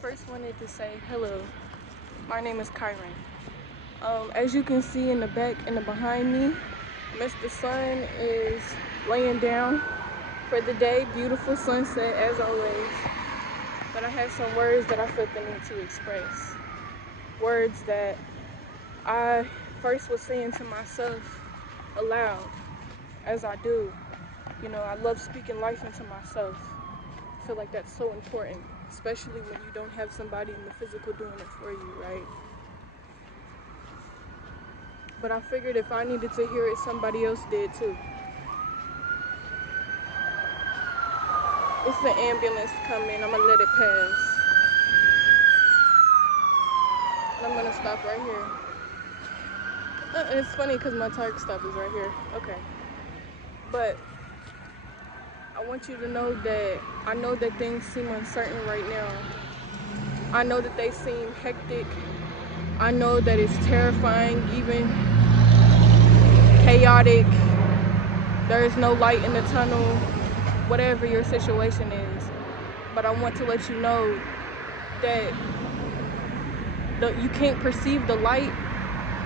first wanted to say hello. My name is Kyron. As you can see in the back and the behind me, Mr. Sun is laying down for the day. Beautiful sunset as always. But I have some words that I felt the need to express. Words that I first was saying to myself aloud, as I do. You know, I love speaking life into myself. I feel like that's so important, especially when you don't have somebody in the physical doing it for you, right? But I figured if I needed to hear it, somebody else did too. It's the ambulance coming. I'm gonna let it pass. And I'm gonna stop right here. And it's funny because my Target stop is right here. Okay. But I want you to know that I know that things seem uncertain right now. I know that they seem hectic. I know that it's terrifying, even chaotic. There is no light in the tunnel, whatever your situation is. But I want to let you know that you can't perceive the light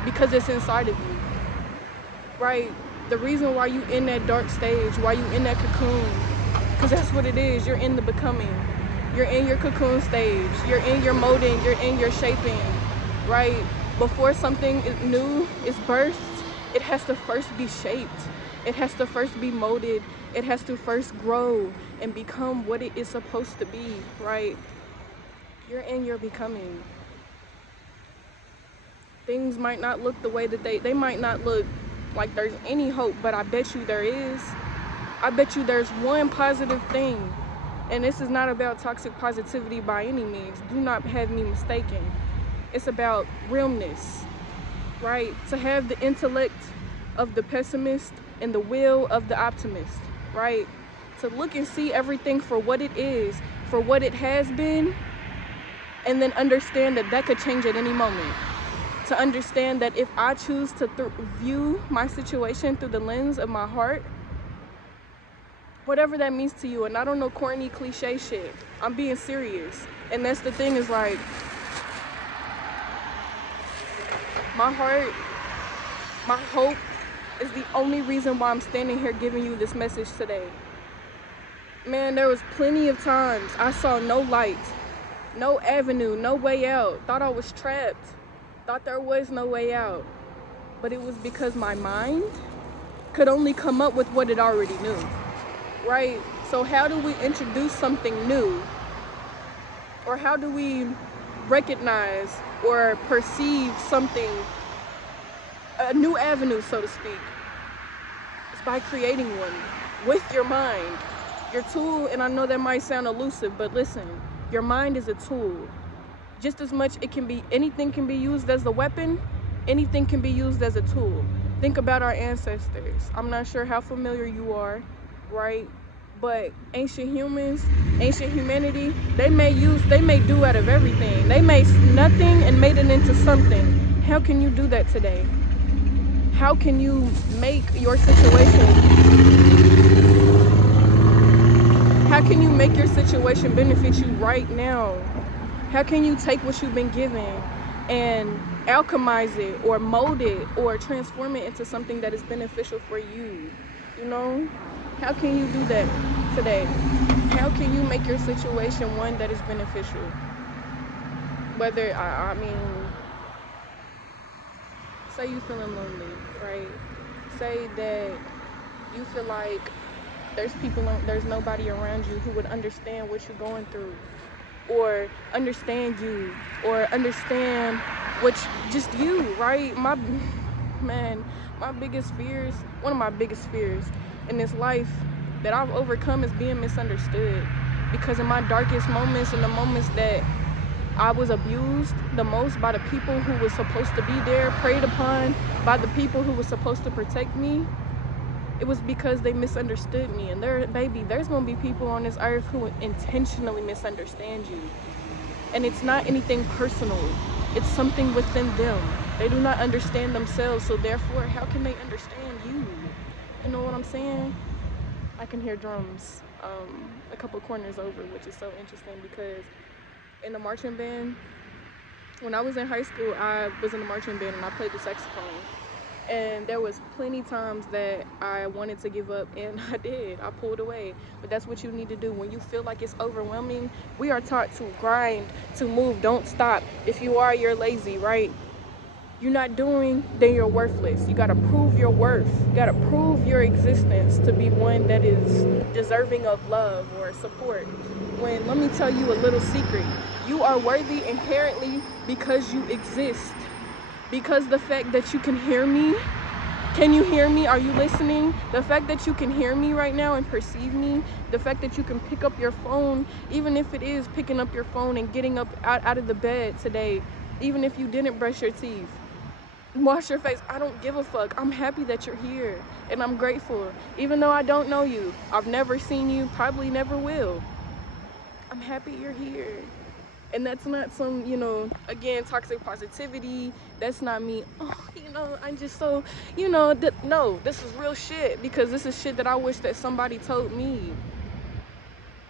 because it's inside of you, right? The reason why you in that dark stage, why you in that cocoon, because that's what it is. You're in the becoming. You're in your cocoon stage. You're in your molding. You're in your shaping, right? Before something new is birthed, it has to first be shaped. It has to first be molded. It has to first grow and become what it is supposed to be, right? You're in your becoming. Things might not look the way that they might not look like there's any hope, but I bet you there is. I bet you there's one positive thing. And this is not about toxic positivity by any means. Do not have me mistaken. It's about realness, right? To have the intellect of the pessimist and the will of the optimist, right? To look and see everything for what it is, for what it has been, and then understand that that could change at any moment. To understand that if I choose to view my situation through the lens of my heart, whatever that means to you, and I don't know corny cliche shit, I'm being serious. And that's the thing is like, my heart, my hope is the only reason why I'm standing here giving you this message today. Man, there was plenty of times I saw no light, no avenue, no way out. Thought I was trapped. Thought there was no way out. But it was because my mind could only come up with what it already knew, right? So how do we introduce something new? Or how do we recognize or perceive something, a new avenue, so to speak? It's by creating one with your mind. Your tool, and I know that might sound elusive, but listen, your mind is a tool. Just as much anything can be used as a weapon, anything can be used as a tool. Think about our ancestors. I'm not sure how familiar you are, right? But ancient humans, ancient humanity, they may do out of everything. They made nothing and made it into something. How can you do that today? How can you make your situation benefit you right now? How can you take what you've been given and alchemize it or mold it or transform it into something that is beneficial for you? You know? How can you do that today? How can you make your situation one that is beneficial? Whether, I mean, say you feeling lonely, right? Say that you feel like there's nobody around you who would understand what you're going through, or understand you, or understand just you, right? My biggest fears, one of my biggest fears in this life that I've overcome is being misunderstood. Because in my darkest moments, in the moments that I was abused the most by the people who were supposed to be there, preyed upon by the people who were supposed to protect me, it was because they misunderstood me. And there's gonna be people on this earth who intentionally misunderstand you. And it's not anything personal. It's something within them. They do not understand themselves, so therefore, how can they understand you? You know what I'm saying? I can hear drums a couple corners over, which is so interesting because in a marching band. When I was in high school, I was in a marching band and I played the saxophone. And there was plenty times that I wanted to give up, and I did. I pulled away. But that's what you need to do. When you feel like it's overwhelming, we are taught to grind, to move, don't stop. If you are, you're lazy, right? You're not doing, then you're worthless. You gotta prove your worth. You gotta prove your existence to be one that is deserving of love or support. When, let me tell you a little secret, you are worthy inherently because you exist. Because the fact that you can hear me, can you hear me? Are you listening? The fact that you can hear me right now and perceive me, the fact that you can pick up your phone, even if it is picking up your phone and getting up out of the bed today, even if you didn't brush your teeth, wash your face, I don't give a fuck. I'm happy that you're here and I'm grateful. Even though I don't know you, I've never seen you, probably never will. I'm happy you're here. And that's not some, again, toxic positivity. That's not me, I'm just so, no, this is real shit, because this is shit that I wish that somebody told me.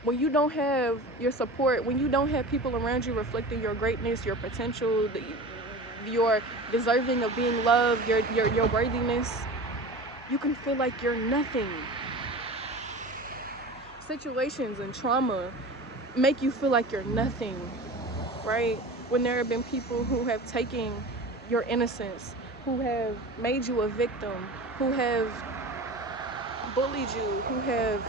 When you don't have your support, when you don't have people around you reflecting your greatness, your potential, your deserving of being loved, your worthiness, you can feel like you're nothing. Situations and trauma make you feel like you're nothing, right? When there have been people who have taken your innocence, who have made you a victim, who have bullied you, who have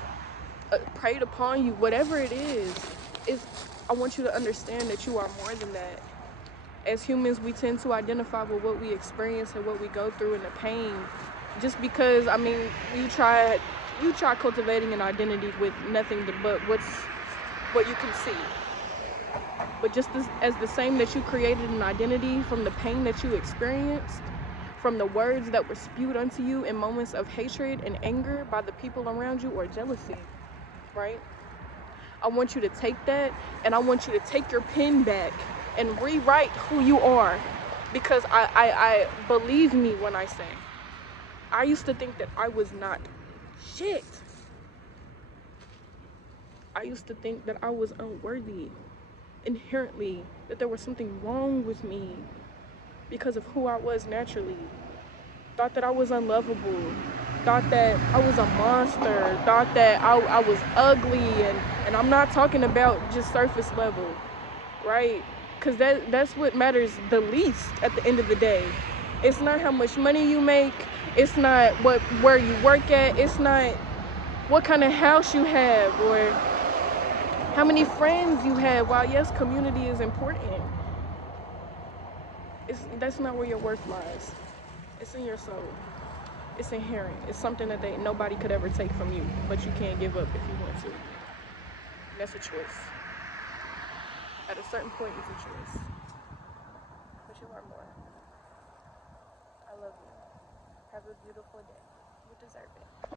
preyed upon you, whatever it is, I want you to understand that you are more than that. As humans, we tend to identify with what we experience and what we go through and the pain. Just because, you try cultivating an identity with nothing but what you can see. But just as the same that you created an identity from the pain that you experienced, from the words that were spewed unto you in moments of hatred and anger by the people around you, or jealousy, right? I want you to take that, and I want you to take your pen back and rewrite who you are. Because I believe me when I say, I used to think that I was not shit. I used to think that I was unworthy. Inherently, that there was something wrong with me because of who I was naturally. Thought that I was unlovable. Thought that I was a monster. Thought that I was ugly. And I'm not talking about just surface level, right? Because that's what matters the least at the end of the day. It's not how much money you make. It's not where you work at. It's not what kind of house you have or how many friends you have. While yes, community is important, that's not where your worth lies. It's in your soul. It's inherent. It's something that nobody could ever take from you, but you can't give up if you want to. And that's a choice. At a certain point, it's a choice. But you are more. I love you. Have a beautiful day. You deserve it.